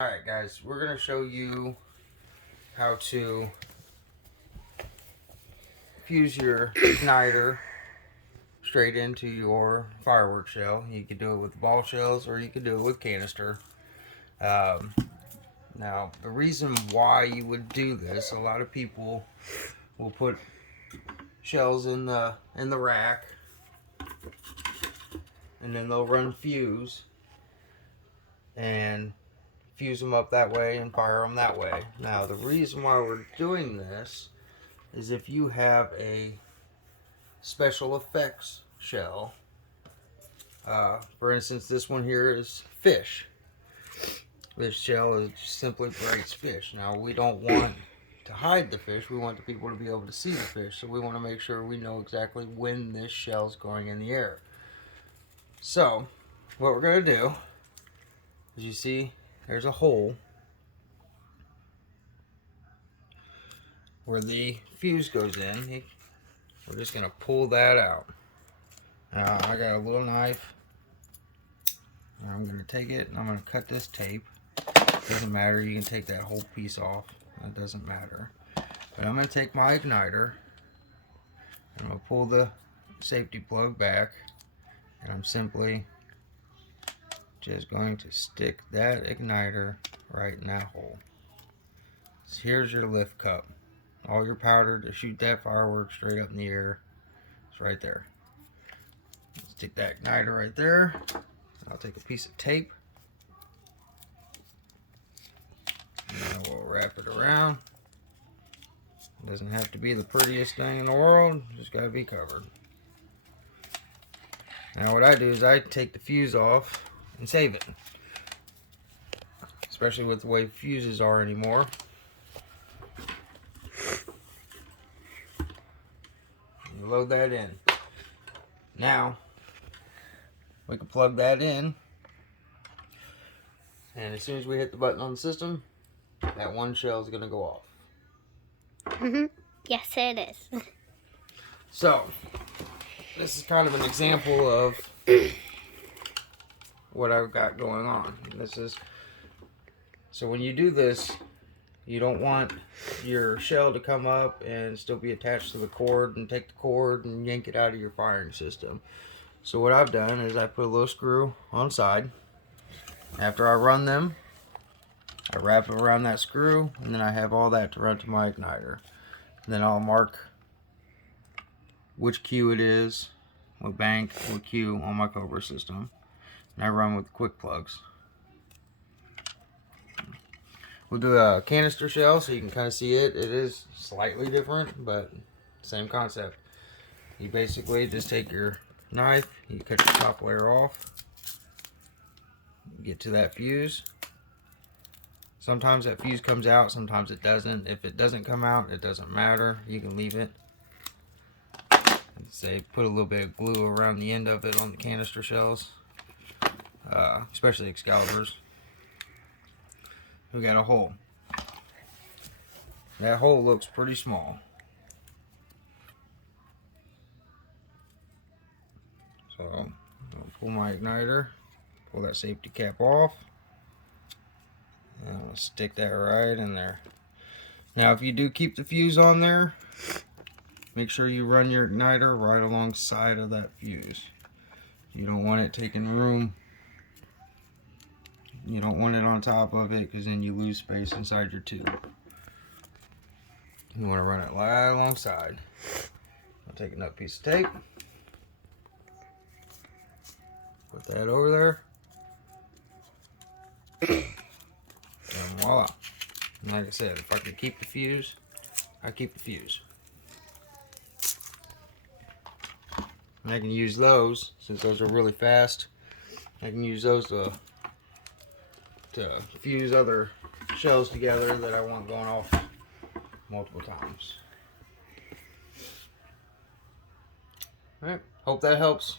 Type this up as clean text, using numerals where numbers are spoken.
Alright guys, we're going to show you how to fuse your igniter straight into your fireworks shell. You can do it with ball shells or you can do it with canister. Now the reason why you would do this, a lot of people will put shells in the rack and then they'll run fuse and fuse them up that way and fire them that way. Now the reason why we're doing this is if you have a special effects shell, for instance this one here is fish. This shell is simply bright fish. Now we don't want to hide the fish, we want the people to be able to see the fish, so we want to make sure we know exactly when this shell is going in the air. So what we're going to do is, you see there's a hole where the fuse goes in. We're just going to pull that out. Now I got a little knife. And I'm going to take it and I'm going to cut this tape. Doesn't matter, you can take that whole piece off. That doesn't matter. But I'm going to take my igniter and I'm going to pull the safety plug back, and I'm simply just going to stick that igniter right in that hole. So here's your lift cup. All your powder to shoot that firework straight up in the air is right there. Stick that igniter right there. I'll take a piece of tape and we'll wrap it around. It doesn't have to be the prettiest thing in the world, just got to be covered. Now what I do is I take the fuse off and save it, especially with the way fuses are anymore. You load that in. Now we can plug that in, and as soon as we hit the button on the system, that one shell is going to go off. Yes, it is. So this is kind of an example of what I've got going on. So when you do this, you don't want your shell to come up and still be attached to the cord and take the cord and yank it out of your firing system. So what I've done is I put a little screw on the side. After I run them, I wrap it around that screw, and then I have all that to run to my igniter. And then I'll mark which cue it is, what bank, what cue on my Cobra system. And I run with quick plugs. We'll do a canister shell so you can kind of see it. It is slightly different, but same concept. You basically just take your knife, you cut the top layer off, get to that fuse. Sometimes that fuse comes out, sometimes it doesn't. If it doesn't come out, it doesn't matter. You can leave it. I'd say put a little bit of glue around the end of it on the canister shells, especially Excaliburs. We got a hole. That hole looks pretty small. So I'll pull my igniter, pull that safety cap off, and I'll stick that right in there. Now if you do keep the fuse on there, make sure you run your igniter right alongside of that fuse. You don't want it taking room. You don't want it on top of it, because then you lose space inside your tube. You want to run it right alongside. I'll take another piece of tape. Put that over there. And voila. And like I said, if I could keep the fuse, I keep the fuse. And I can use those, since those are really fast, I can use those to fuse other shells together that I want going off multiple times. Alright, hope that helps.